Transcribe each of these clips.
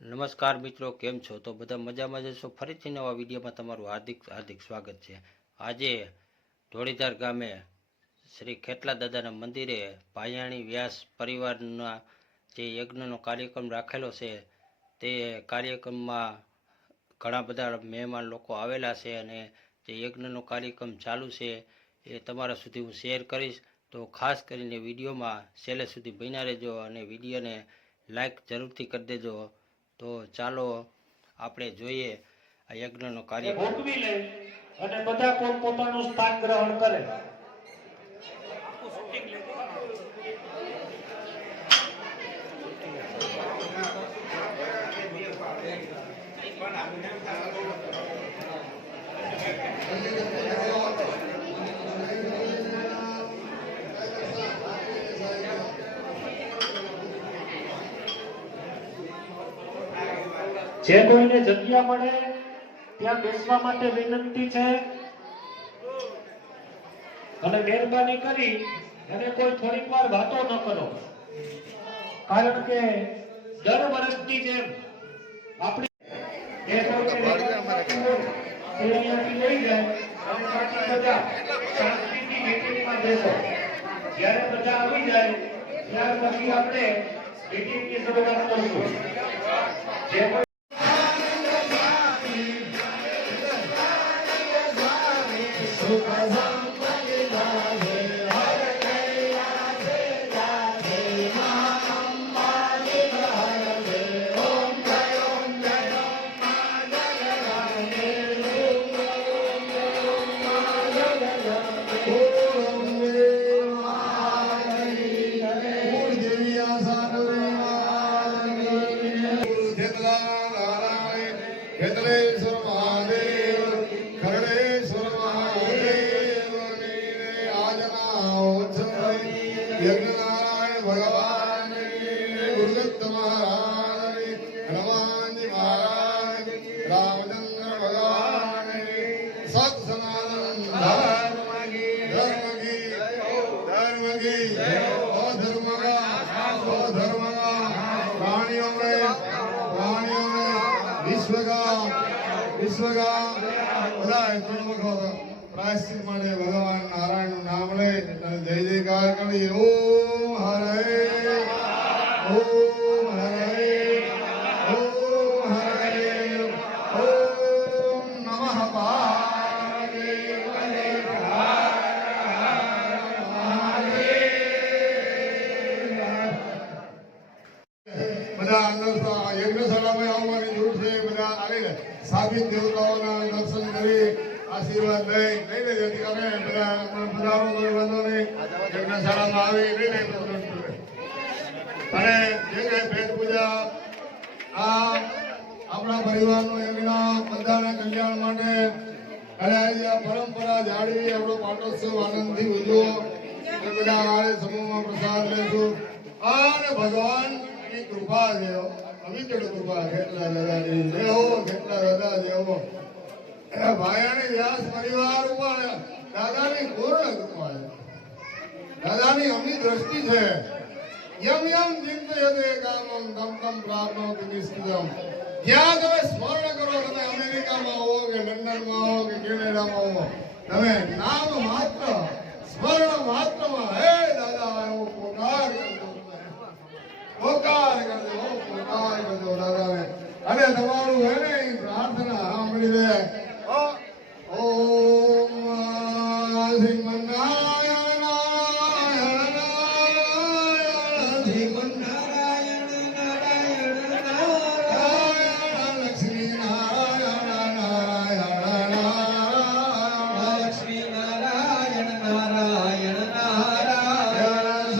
નમસ્કાર મિત્રો, કેમ છો? તો બધા મજામાં જશો. ફરીથી નવા વિડીયોમાં તમારું હાર્દિક સ્વાગત છે. આજે ધોળીધાર ગામે શ્રી ખેટલા દાદાના મંદિરે ભાયાણી વ્યાસ પરિવારના જે યજ્ઞનો કાર્યક્રમ રાખેલો છે, તે કાર્યક્રમમાં ઘણા બધા મહેમાન લોકો આવેલા છે અને જે યજ્ઞનો કાર્યક્રમ ચાલુ છે એ તમારા સુધી હું શેર કરીશ. તો ખાસ કરીને વિડીયોમાં છેલ્લે સુધી બન્યા રહેજો અને વિડીયોને લાઈક જરૂરથી કરી દેજો. તો ચાલો આપણે જોઈએ આ યજ્ઞનો કાર્યક્રમ. ભોગવી લે અને બધા પોતાનું સ્થાન ગ્રહણ કરે. જે કોઈને જગ્યા મળે ત્યાં બેસવા માટે વિનંતી છે અને મહેરબાની કરી અને કોઈ થોડીક વાર વાતો ન કરો, કારણ કે દર વર્ષની જેમ આપણે અહીંયાથી લઈ જાય અને બાકી બધા શાંતિથી મીટિંગમાં બેસો. જ્યારે બધા આવી જાય ત્યાર પછી આપણે મીટિંગની શરૂઆત કરીશું. જે પ્રાયશ્ચિત માટે ભગવાન નારાયણનું નામ લે અને જય જયકાર કરી. ઓમ હરે, ઓમ હરે, ઓમ હરે, ઓમ નમઃ પાર્વતી. બધા અંદર યજ્ઞશાળામાં આવવાની જરૂર છે. બધા આવીને સાબિત દેવતાઓના દર્શન કરી આશીર્વાદ લઈ લેજે. અમે બધા પધારો કોઈ વાંધો નહીં. યજ્ઞશાળામાં આવી લઈ લે અને જે કઈ ભેટ પૂજા આ આપણા પરિવારનું યજ્ઞ બધાના કલ્યાણ માટે અને આ પરંપરા જાળવી આપણો પાટોત્સવ આનંદથી ઉજવો. બધા અમારે સમૂહમાં પ્રસાદ લેશું અને ભગવાનની કૃપા છે, અવિચળ કૃપા ખેટલા દાદાની દેવો, ખેટલા દાદા દેવો. ભાયાણી વ્યાસ પરિવાર ઉપર દાદાની પૂર્ણ કૃપા છે. દાદાની અમી દ્રષ્ટિ છે. યમ યમ ચિંતયતે કામમ તમ તમ પ્રાપ્નોતિ નિશ્ચિતમ. જ્યાં તમે સ્મરણ કરો, તમે અમેરિકામાં હો કે લંડનમાં હો કે કેનેડામાં હો, તમે નામ માત્ર સ્મરણ માત્રમાં હે દાદા એવો પોકાર કરજો, પોકાર કરજો, પોકાર કરજો દાદાને. અને તમારું હે ને પ્રાર્થના સાંભળી લે. ઓમ શ્રીમન્નારાયણ નારાયણ શ્રીમન્નારાયણ નારાયણ નારાયણ લક્ષ્મી નારાયણ નારાયણ નારાયણ લક્ષ્મી નારાયણ નારાયણ નારાયણ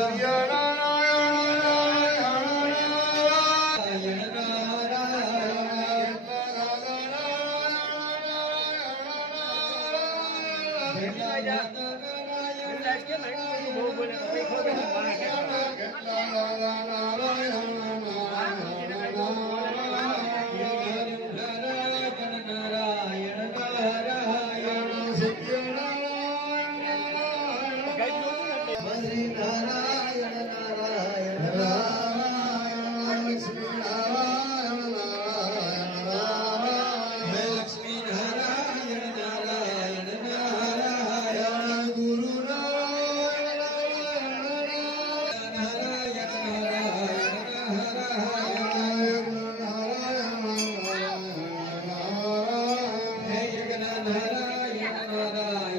સત્યનારાયણ નારાયણ નારાયણ નારાયણ નારાયણ નારાયણ